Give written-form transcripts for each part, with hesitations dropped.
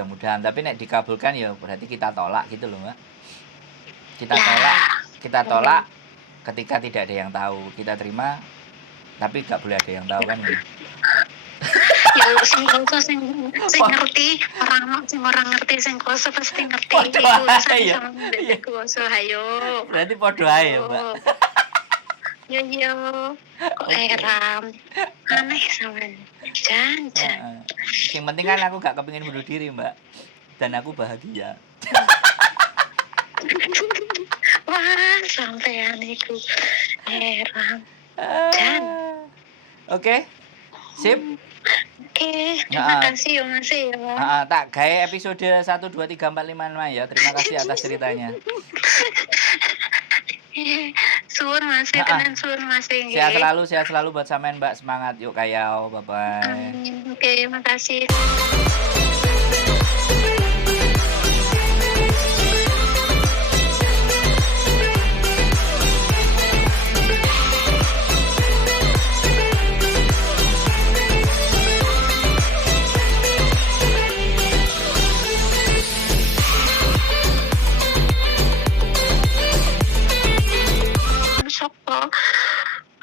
mudah-mudahan. Tapi nek dikabulkan ya berarti kita tolak gitu loh, Mbak. Kita tolak ketika tidak ada yang tahu. Kita terima tapi nggak boleh ada yang tahu kan. Ya sing ngerti orang ngerti sing kuasa pasti ngerti. Iku iya kuasa ayo. Berarti podo ae ya, Mbak. Yo kok heran aneh sampean jangan. Yang penting kan aku gak kepingin bunuh diri, Mbak, dan aku bahagia. Wah sampean iku heran Oke. Sip. Oke, terima kasih ya Mas ya. Tak gawe episode 1 2 3 4 5 6 ya. Terima kasih atas ceritanya. Suwun Mas, tenan suwun Mas. Sehat selalu buat sampean, Mbak. Semangat yuk kayau. Bye bye. Oke, makasih.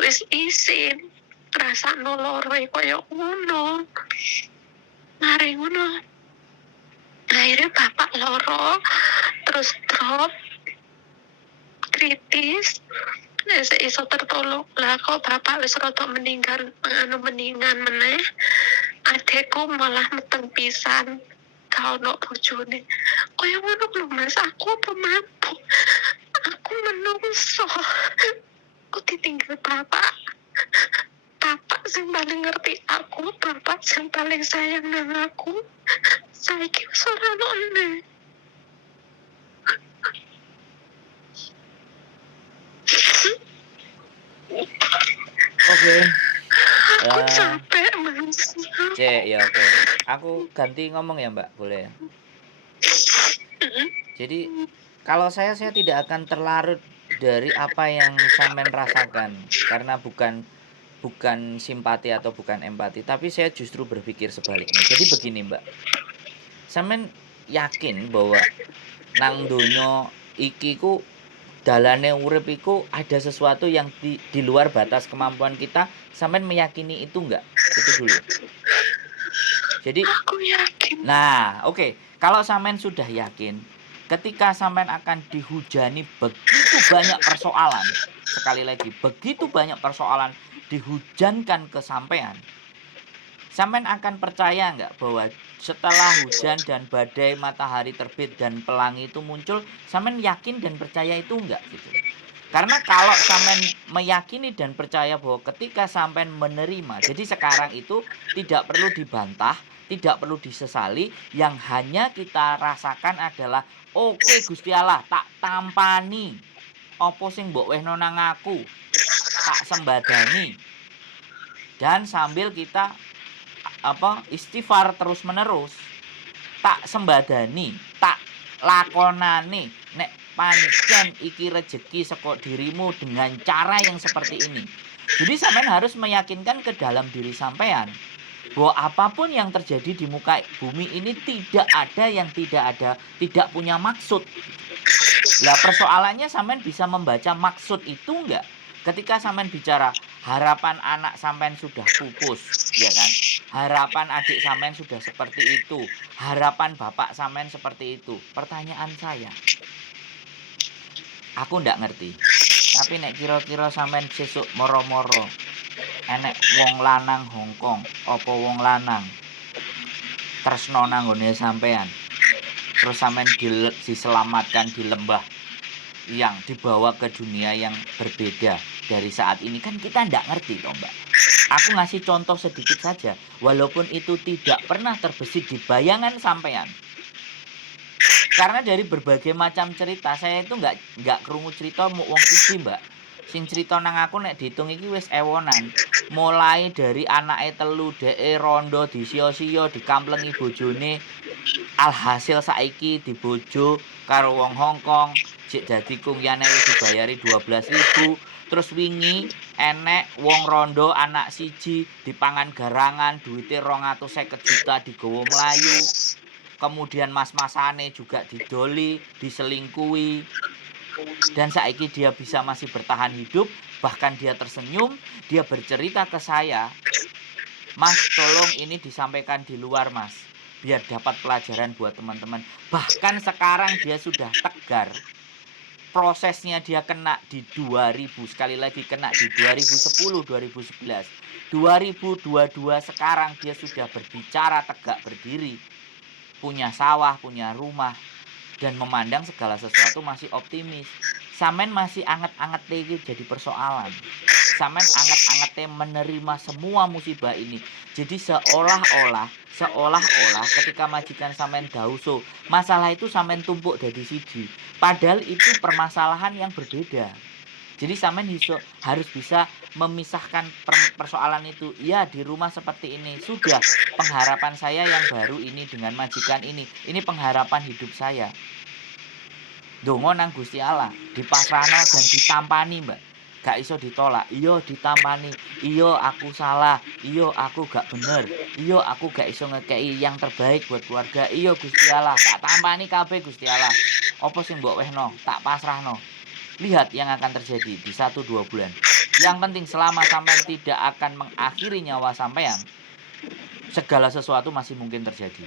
Wis isin rasakno loro koyo ngono. Mari ngono. Akhirnya bapak loro terus drop kritis. Nek iso tertolong lah kok bapak wis rada meninggal mendingan meneh. Adekku malah meteng pisan. Kau nok bojone. Koyo ngono lho Mas, aku pemabuk. Aku menungso. Aku ditinggal bapak yang paling ngerti aku, bapak yang paling sayang nang aku. Saiki wis ora ono. Oke. Aku capek Mas. Ya oke. Aku ganti ngomong ya Mbak, boleh ya? Jadi kalau saya tidak akan terlarut dari apa yang sampean rasakan, karena bukan simpati atau bukan empati, tapi saya justru berpikir sebaliknya. Jadi begini Mbak, sampean yakin bahwa nang donya iki ku dalane urip iku ada sesuatu yang di luar batas kemampuan kita? Sampean meyakini itu enggak? Itu dulu. Jadi aku yakin. Nah, oke. Kalau sampean sudah yakin, ketika sampean akan dihujani begitu banyak persoalan, sekali lagi, begitu banyak persoalan dihujankan ke sampean, sampean akan percaya nggak bahwa setelah hujan dan badai, matahari terbit dan pelangi itu muncul, sampean yakin dan percaya itu enggak gitu. Karena kalau sampean meyakini dan percaya bahwa ketika sampean menerima, jadi sekarang itu tidak perlu dibantah, tidak perlu disesali, yang hanya kita rasakan adalah oke Gusti Allah, tak tampani opo sing mbok wehno nang aku, tak sembadani. Dan sambil kita istighfar terus menerus, tak sembadani, tak lakonani, nek pancen iki rejeki saka dirimu dengan cara yang seperti ini. Jadi sampean harus meyakinkan ke dalam diri sampean bahwa apapun yang terjadi di muka bumi ini tidak ada yang tidak punya maksud. Lah persoalannya sampean bisa membaca maksud itu enggak? Ketika sampean bicara harapan anak sampean sudah pupus, ya kan? Harapan adik sampean sudah seperti itu, harapan bapak sampean seperti itu. Pertanyaan saya, aku ndak ngerti. Tapi nek kira-kira sampean sesuk moro-moro enek wong lanang Hongkong, apa wong lanang tresno nang nggone sampean, terus sampean diselamatkan di lembah yang dibawa ke dunia yang berbeda dari saat ini, kan kita ndak ngerti toh Mbak. Aku ngasih contoh sedikit saja, walaupun itu tidak pernah terbesit di bayangan sampean. Karena dari berbagai macam cerita, saya itu nggak krungu cerita wong siji Mbak. Sing cerita nang aku nek dihitung iki wis ewonan. Mulai dari anake telu dheke rondo disia-sia dikamplengi bojone, alhasil saiki dibojo karo wong Hongkong, jek dadi kungyane wis dibayari 12.000. Terus wingi enek wong rondo anak siji dipangan garangan duwite 250 juta digawa mlayu. kemudian mas-masane juga didoli, diselingkuhi, dan saiki dia bisa masih bertahan hidup, bahkan dia tersenyum, dia bercerita ke saya, "Mas, tolong ini disampaikan di luar, Mas, biar dapat pelajaran buat teman-teman." Bahkan sekarang dia sudah tegar. Prosesnya dia kena di 2000, sekali lagi kena di 2010, 2011. 2022 sekarang dia sudah berbicara tegak berdiri. Punya sawah, punya rumah, dan memandang segala sesuatu masih optimis. Samen masih anget-anget iki jadi persoalan. Samen anget-angete menerima semua musibah ini. Jadi seolah-olah ketika majikan samen dauso, masalah itu samen tumpuk dari siji. Padahal itu permasalahan yang berbeda. Jadi samen harus bisa memisahkan persoalan itu. Ya, di rumah seperti ini. Sudah, pengharapan saya yang baru ini dengan majikan ini. Ini pengharapan hidup saya. Dongo nang Gusti Allah, dipasrahno dan ditampani, Mbak. Gak iso ditolak. Iya ditampani. Iya aku salah. Iya aku gak bener. Iya aku gak iso ngekei yang terbaik buat keluarga. Iya Gusti Allah, tak tampani kabeh Gusti Allah. Apa sing mbok wehno, tak pasrahno. Lihat yang akan terjadi di 1-2 bulan. Yang penting selama sampean tidak akan mengakhiri nyawa sampean, segala sesuatu masih mungkin terjadi.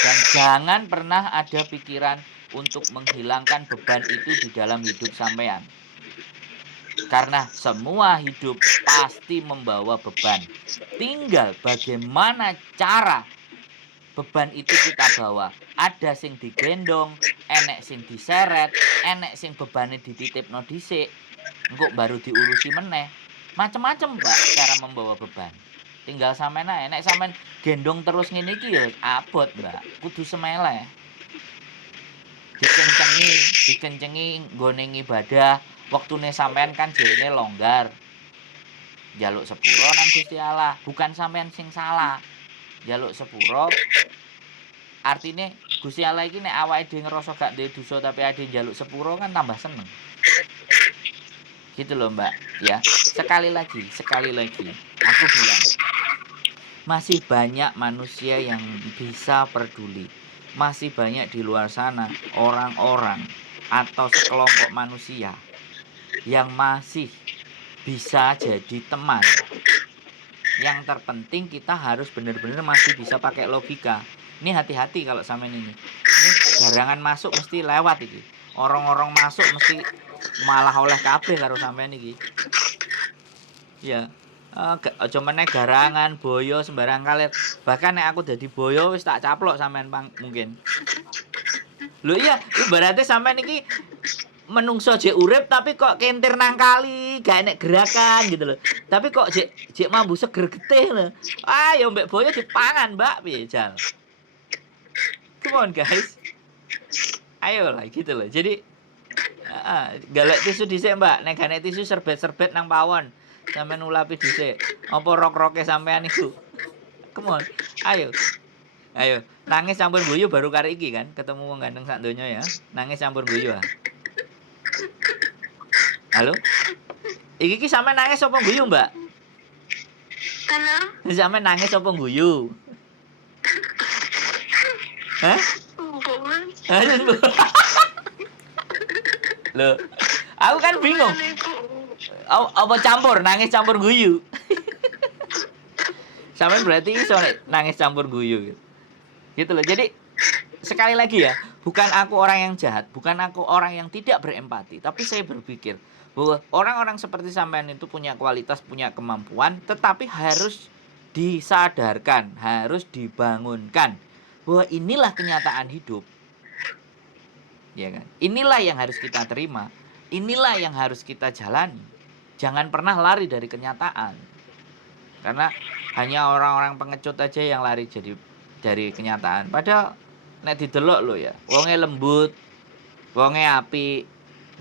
Dan jangan pernah ada pikiran untuk menghilangkan beban itu di dalam hidup sampean. Karena semua hidup pasti membawa beban. Tinggal bagaimana cara beban itu kita bawa. Ada sing digendong, enek sing diseret, enek sing bebane dititipno dhisik, engko baru diurusi meneh. Macem-macem, Mbak, cara membawa beban. Tinggal sampean ae, nek sampean gendong terus ngene iki ya abot, Mbak. Kudu semeleh. Dikencengi nggone ibadah, wektune sampean kan jerene longgar. Njaluk sepuro nang Gusti Allah, bukan sampean sing salah. Njaluk sepuro artine Gusti Allah iki nek awake dhewe ngerasa gak duwe dosa tapi ade njaluk sepuro kan tambah seneng. Gitu loh, Mbak, ya. Sekali lagi aku bilang, masih banyak manusia yang bisa peduli. Masih banyak di luar sana orang-orang atau sekelompok manusia yang masih bisa jadi teman. Yang terpenting kita harus benar-benar masih bisa pakai logika. Ini hati-hati kalau sampean ini. Ini garangan masuk mesti lewat iki. Orang-orang masuk mesti malah oleh kabeh karo sampean iki. Ya. Aja meneh garangan, boyo sembarang kalir. Bahkan nek aku dadi boyo wis tak caplok sampean mungkin. Lho iya, ibaratnya sampean iki menungso jek urip tapi kok kentir nang kali, gak enek gerakan gitu loh. Tapi kok jek mambu seger getih lho. Ya mbek boyo dipangan, Mbak, piye jal. Come on guys. Ayo lah gitu loh. Jadi galak tisu dhisik, Mbak. Nek gak tisu serbet-serbet nang pawon. Sampeyan ulapi dhisik. Apa rok-roke sampean iku? Come on. Ayo. Nangis campur guyu baru kari iki kan ketemu wong ganteng sak donya ya. Nangis campur guyu ah. Halo? Iki sampean nangis apa guyu, Mbak? Halo? Sampean nangis apa guyu? Hah? Loh, aku kan bingung. Apa campur, nangis campur guyu? Sampean berarti iso nangis campur guyu gitu. Gitu loh. Jadi sekali lagi ya, bukan aku orang yang jahat, bukan aku orang yang tidak berempati, tapi saya berpikir bahwa orang-orang seperti sampean itu punya kualitas, punya kemampuan, tetapi harus disadarkan, harus dibangunkan bahwa inilah kenyataan hidup. Ya kan? Inilah yang harus kita terima. Inilah yang harus kita jalani. Jangan pernah lari dari kenyataan. Karena hanya orang-orang pengecut aja yang lari dari kenyataan. Padahal nek didelok lho ya, wonge lembut, wonge apik.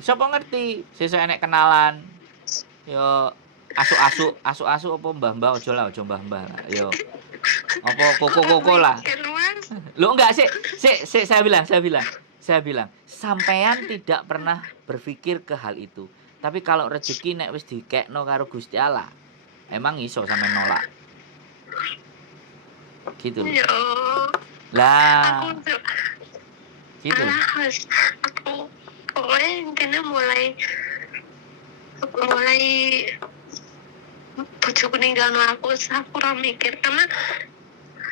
Sapa ngerti, sesuk enek kenalan. Yo asu-asu apa mbah-mbah aja mbah-mbah lah. Yo apa koko-koko lah. Lho enggak sik saya bilang. Sampean tidak pernah berpikir ke hal itu. Tapi kalau rezeki nek wis dikekno karo Gusti Allah, emang iso sampean nolak. Gitu loh. Lah, tuh gitu. aku pokoknya intinya mulai mulai bojoku ninggalno aku kurang mikir karena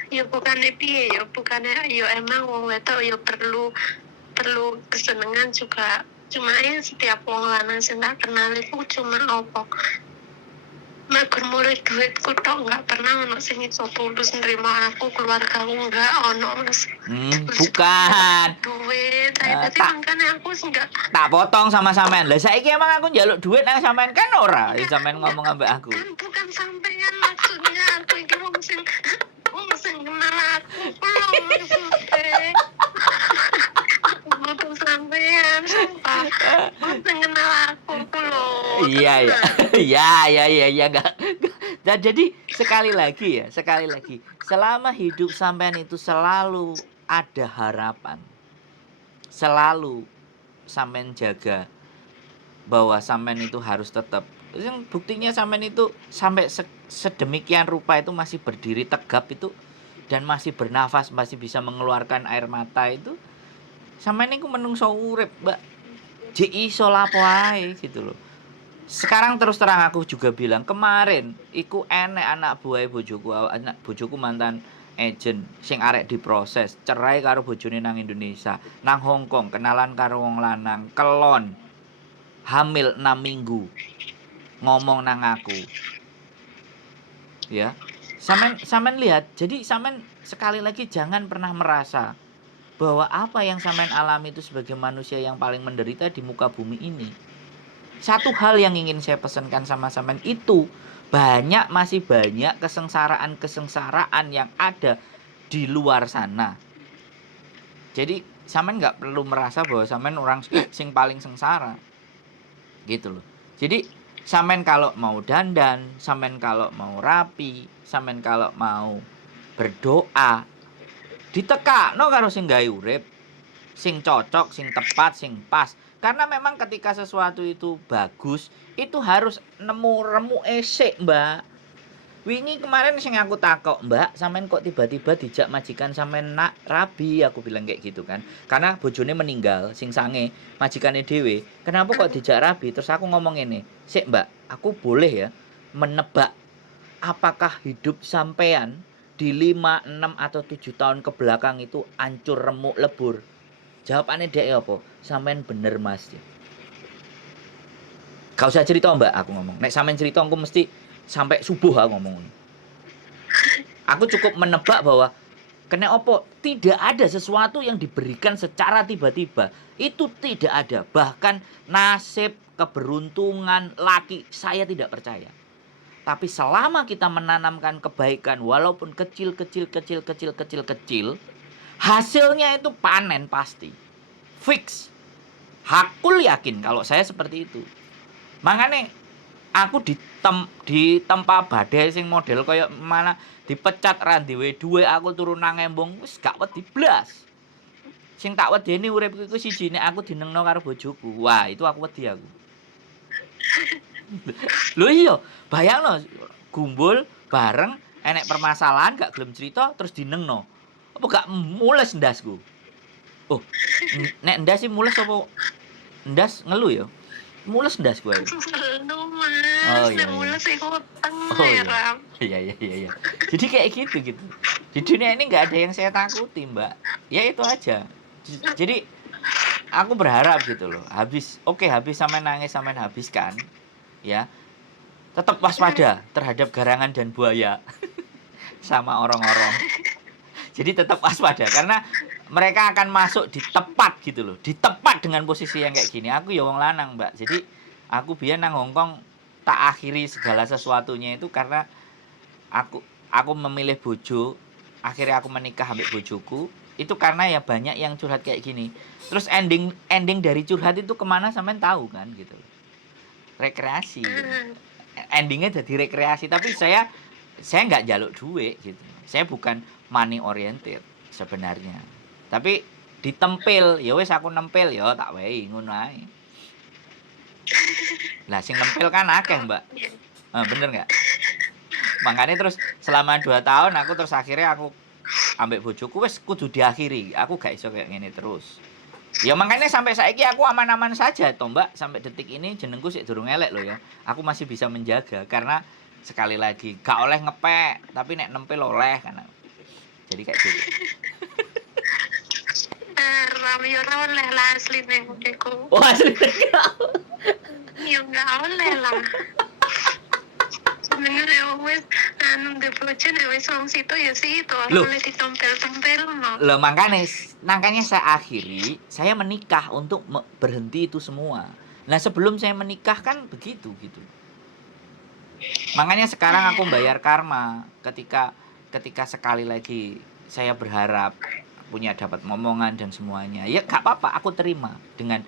ya bukannya piye ya bukannya ya emang wong wedok ya perlu perlu kesenangan juga cuma ya setiap wong lanang sing tak kenal itu cuma apa magur mulai duitku tok nggak pernah ono sing iso tulus nerima aku keluarga aku nggak ono mas Bukan. duit saya tadi Tak makanya aku nggak tak potong sama sampean. Lah saiki emang aku njaluk duit nang sampean kan ora. Sampean ngomong ambek aku. kan bukan sampean maksudnya aku iki wong sing kenal aku belum maksudnya butuh sampean sumpah wong sing kenal aku belum Iya ya. Iya enggak. Dan jadi sekali lagi, selama hidup sampean itu selalu ada harapan. Selalu sampean jaga bahwa sampean itu harus tetap. Yang buktinya sampean itu sampai sedemikian rupa itu masih berdiri tegap itu dan masih bernafas, masih bisa mengeluarkan air mata itu. Sampean niku menungso urip, Mbak. Jek iso lapo ae gitu loh. Sekarang terus terang aku juga bilang kemarin iku enek anak buah bojoku mantan agent sing arek diproses cerai karo bojone nang Indonesia nang Hong Kong kenalan karo wong lanang kelon hamil 6 minggu ngomong nang aku ya sampean lihat jadi sampean sekali lagi jangan pernah merasa bahwa apa yang sampean alami itu sebagai manusia yang paling menderita di muka bumi ini. Satu hal yang ingin saya pesankan sama sampean itu masih banyak kesengsaraan yang ada di luar sana. Jadi sampean nggak perlu merasa bahwa sampean orang sing paling sengsara. Gitu loh. Jadi sampean kalau mau dandan, sampean kalau mau rapi, sampean kalau mau berdoa, ditekakno karo sing gawe urip, sing cocok, sing tepat, sing pas. Karena memang ketika sesuatu itu bagus, itu harus nemu remu esek, Mbak. Wingi kemarin sing aku takok, Mbak, sampean kok tiba-tiba dijak majikan sampean nak rabi, aku bilang kayak gitu kan. Karena bojone meninggal, sing sange, majikane dhewe. Kenapa kok dijak rabi? Terus aku ngomong ini, "Sik, Mbak, aku boleh ya menebak apakah hidup sampean di 5, 6 atau 7 tahun ke belakang itu hancur remuk lebur?" Jawabannya dia apa? Sampean bener mas. Gak usah cerita Mbak, aku ngomong. Nek sampean cerita aku mesti sampai subuh aku ngomong. Aku cukup menebak bahwa kena opo tidak ada sesuatu yang diberikan secara tiba-tiba. Itu tidak ada. Bahkan nasib, keberuntungan, laki saya tidak percaya. Tapi selama kita menanamkan kebaikan walaupun kecil, hasilnya itu panen pasti. Fix. Hakul yakin kalau saya seperti itu. Makanya aku ditempa badai sing model kaya mana dipecat randiwe duwe aku turun nang embong wis gak wedi blas. Sing tak wedeni uripku iku sijine aku dinengno karo bojoku. Wah, itu aku wedi aku. Lho iya, bayangno gumbul bareng enek permasalahan gak gelem cerita terus dinengno. Apa gak mules ndasku? Oh, nek ndas sih mules apa ndas ngeluh ya? Mules ndas gue. Ngeluh mas Oh iya. mules iku utang Iya. Iya. Jadi kayak gitu. Di dunia ini nggak ada yang saya takuti, Mbak. Ya itu aja. Jadi aku berharap gitu loh. Habis sampai nangis sampai habiskan. Ya. Tetap waspada terhadap garangan dan buaya sama orang-orang. Jadi tetap waspada karena mereka akan masuk di tepat gitu loh. Di tepat dengan posisi yang kayak gini. Aku ya wong lanang, Mbak. Jadi aku biar nang Hongkong tak akhiri segala sesuatunya itu karena aku memilih bojo, akhirnya aku menikah ambek bojoku. Itu karena ya banyak yang curhat kayak gini. Terus ending dari curhat itu kemana sampean tahu kan gitu. Rekreasi. Gitu. Endingnya jadi rekreasi, tapi saya nggak jaluk duit gitu. Saya bukan money oriented sebenarnya. Tapi ditempel, ya wis aku nempel ya tak wehi ngono ae. Lah sing nempel kan akeh, Mbak. Bener nggak? Makanya terus selama 2 tahun aku terus akhirnya aku ambek bojoku wis kudu diakhiri. Aku gak iso kayak gini terus. Ya makanya sampai saiki aku aman-aman saja toh Mbak, sampai detik ini jenengku sik durung elek loh ya. Aku masih bisa menjaga karena sekali lagi gak oleh ngepek, tapi nek nempel oleh kan. Jadi kayak gitu. Yo ora oleh lah asli ning ngoneku. Oh asli. Yo gak oleh lah. Senengnya wis anu de bojo nek wis wong situ ya situ, Loh. oleh ditompel-tompel no. Loh makanya saya akhiri, saya menikah untuk berhenti itu semua. Nah sebelum saya menikah kan begitu gitu. Makanya sekarang aku bayar karma ketika sekali lagi saya berharap punya dapat momongan dan semuanya. Ya gak apa-apa, aku terima dengan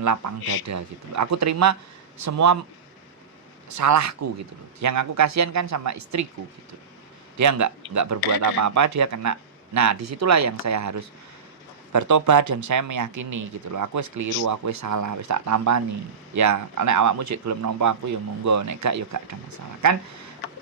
lapang dada gitu. Aku terima semua salahku gitu loh. Yang aku kasihan kan sama istriku gitu. Dia nggak berbuat apa-apa, dia kena. Nah disitulah yang saya harus bertobat dan saya meyakini gitu loh. Aku wis keliru, aku wis salah, wis tak tampani. Ya nek awakmu jek gelem nampa aku ya monggo, nek gak ya gak ada masalah. Kan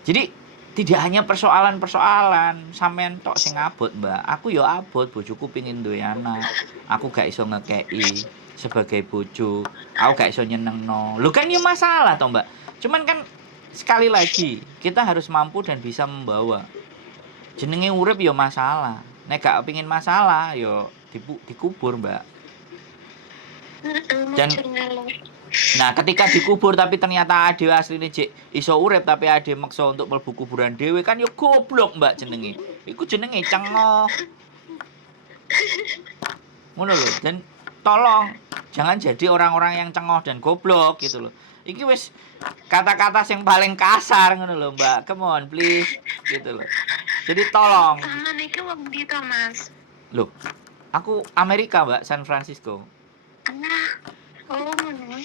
jadi tidak hanya persoalan-persoalan sampean tok sing abot, Mbak. Aku ya abot, bojoku pengin duwe anak. Aku gak iso ngekeki sebagai bojo. Aku gak iso nyenengno. Lho kan ya masalah toh, Mbak. Cuman kan sekali lagi kita harus mampu dan bisa membawa. Jenenge urip ya masalah. Nek gak pengin masalah ya dikubur, Mbak. Dan nah, ketika dikubur tapi ternyata ade asline jek iso urip tapi ade maksa untuk mlebu kuburan dhewe kan ya goblok, Mbak jenenge. Iku jenenge cengoh. Ngono lho. Dan tolong jangan jadi orang-orang yang cengoh dan goblok gitu loh. Iki wis kata-kata yang paling kasar ngono lho, Mbak. Come on, please. Gitu loh. Jadi tolong. Taman iki wong ndi to, Mas? Loh, aku Amerika, Mbak, San Francisco. Nah, oh ngono.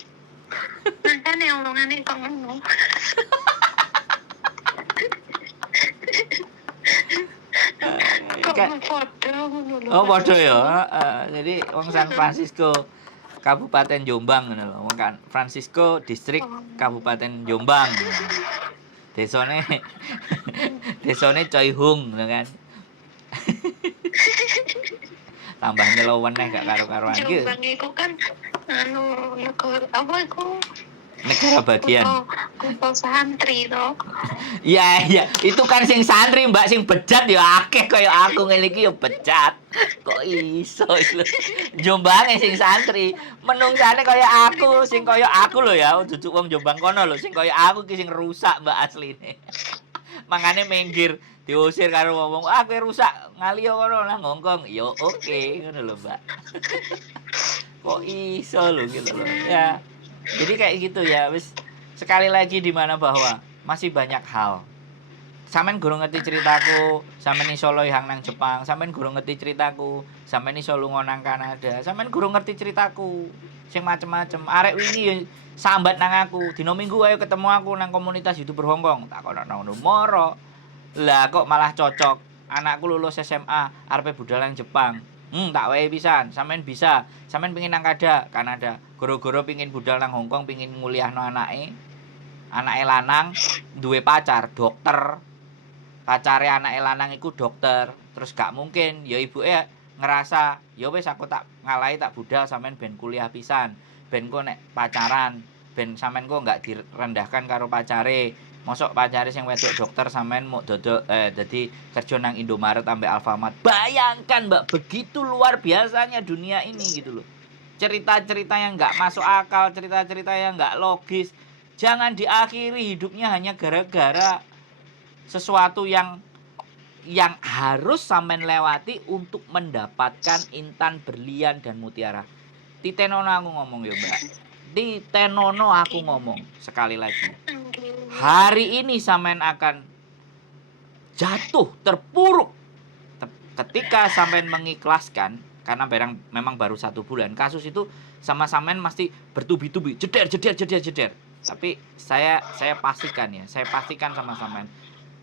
Makane omongane kok ngono. Kok foto ngono lho. Oh, padha ya. Jadi wong San Francisco Kabupaten Jombang ngono lho. Wong kan Francisco distrik Kabupaten Jombang. Desone Coihung ngono kan. Tambah nyelo weneh gak karo-karoan iki. Jombang iku kan anu negara apa iku? Negara bagian. Kutha santri to. Iya, itu kan sing santri, Mbak, sing bejat ya akeh kaya aku ngene iki ya bejat. Kok iso lho. Jombange sing santri, menungsane kaya aku, sing kaya aku lho ya, duduk wong Jombang kono lho, sing kaya aku ki sing rusak, Mbak, asline. Mangane minggir diusir karo ngomong, "Ah, kowe rusak, ngaliyo kono nang Hongkong." Ya oke, ngono lho, Mbak. Kok iso lho gitu loh. Ya. Jadi kayak gitu ya, wis sekali lagi di mana bahwa masih banyak hal. Sampeyan gurung ngerti ceritaku, sampeyan iso loihang nang Jepang, sampeyan gurung ngerti ceritaku, sampeyan iso lunga nang Kanada, sampeyan gurung ngerti ceritaku. Sing macem-macem. Arek wingi ya sambat nang aku, dina Minggu ayo ketemu aku nang komunitas YouTuber Hongkong. Tak kono ngono moro. Lah kok malah cocok. Anakku lulus SMA, arepe budal nang Jepang. Tak wae pisan, sampean bisa. Sampean pengin nang Kanada. Goro-goro pengin budal nang Hongkong, pengin nguliahno anake. Anake lanang duwe pacar, dokter. Pacare anake lanang iku dokter. Terus gak mungkin ya ibuke ngerasa, ya wis aku tak ngalahi tak budal sampean ben kuliah pisan. Ben kok nek pacaran, ben sampean kok gak direndahkan karo pacare. Mosok pacare sing wedok dokter sampean mau dodok dadi kerja nang Indomaret sampai Alfamart. Bayangkan, Mbak, begitu luar biasanya dunia ini gitu loh. Cerita-cerita yang enggak masuk akal, cerita-cerita yang enggak logis. Jangan diakhiri hidupnya hanya gara-gara sesuatu yang harus sampean lewati untuk mendapatkan intan, berlian dan mutiara. Titenono aku ngomong ya, Mbak. Titenono aku ngomong sekali lagi. Hari ini sampean akan jatuh terpuruk ketika sampean mengikhlaskan, karena memang baru 1 bulan. Kasus itu sama sampean mesti bertubi-tubi, jeder. Tapi saya pastikan ya, saya pastikan sama sampean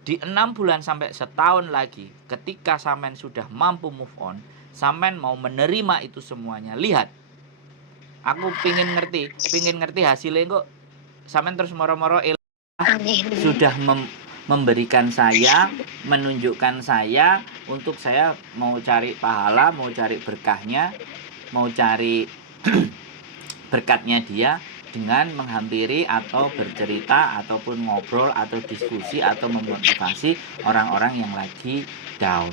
di 6 bulan sampai setahun lagi, ketika sampean sudah mampu move on, sampean mau menerima itu semuanya. Lihat, aku pingin ngerti hasilnya kok. Sampean terus moro-moro sudah memberikan saya, menunjukkan saya untuk saya mau cari pahala, mau cari berkahnya, mau cari berkatnya dia dengan menghampiri atau bercerita ataupun ngobrol atau diskusi atau memotivasi orang-orang yang lagi down.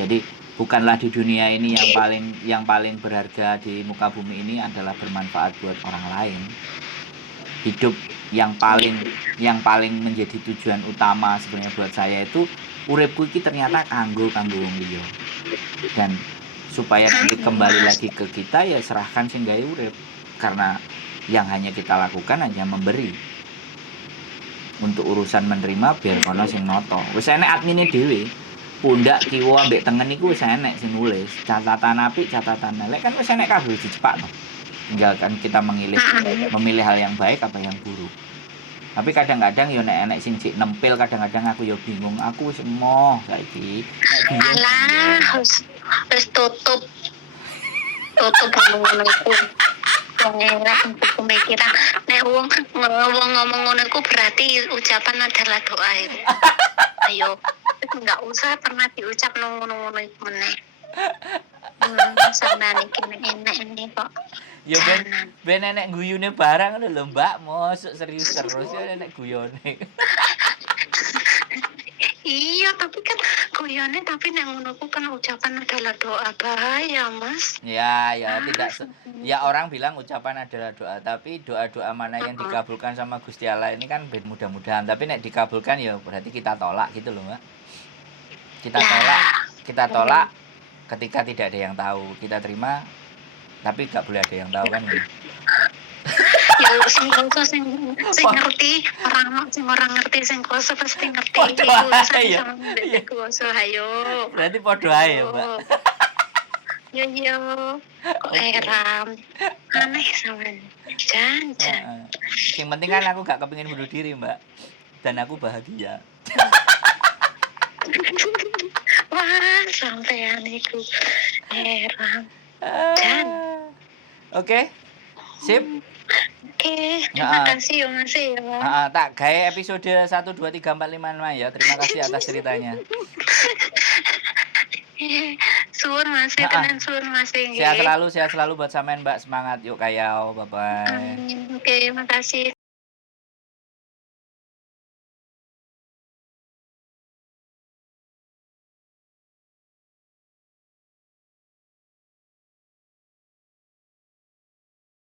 Jadi bukanlah di dunia ini yang paling berharga di muka bumi ini adalah bermanfaat buat orang lain. Hidup yang paling menjadi tujuan utama sebenarnya buat saya itu uripku iki ternyata kanggo wong liya. Dan supaya nanti kembali lagi ke kita ya serahkan sing gawe urip. Karena yang hanya kita lakukan hanya memberi. Untuk urusan menerima biar kono sing noto. Wis enek admine dhewe. Pundak kiwa ambek tengen iku wis enek sing nulis. Catatan apik, catatan elek kan wis enek kabeh dicepak to. Tinggal kan kita memilih hal yang baik apa yang buruk. Tapi kadang-kadang yo nek enek sing cek nempel kadang-kadang aku yo bingung. Aku wis emoh saiki. Alah, wis tutup ngono iku. Wong elek pemikiran nek wong ngomong ngono iku berarti ucapan adalah doa itu. Ayo, enggak usah pernah diucap ngono-ngono iku meneh. Sampeyan iki enek ini kok. Ya ben enek guyune barang lho Mbak, mosok serius terus ya enek guyone. Iya, tapi kan guyone tapi nek ngono ku kan ucapan adalah doa bahaya, Mas. Ya tidak ya orang bilang ucapan adalah doa, tapi doa-doa mana yang dikabulkan sama Gusti Allah ini kan mudah-mudahan, tapi nek dikabulkan ya berarti kita tolak gitu loh, Mbak. Kita tolak ketika tidak ada yang tahu. Kita terima tapi gak boleh ada yang tahu kan ya. Ya sing ngerti, orang ngerti sing kuasa pasti ngerti. Iku kuasa ayo. Berarti padha ae, Mbak. Yo. Kok heran. Aneh sampean. Jan. Yang penting kan aku gak kepengin bunuh diri, Mbak. Dan aku bahagia. Wah, sampean iku heran. Jan. Oke. Sip. Oke, terima kasih ya Mas ya. Tak gawe episode 1 2 3 4 5 6 ya. Terima kasih atas ceritanya. Suwun Mas, tenan suwun Mas. Sehat selalu buat sampean Mbak. Semangat yuk kayau. Bye bye. Oke, makasih.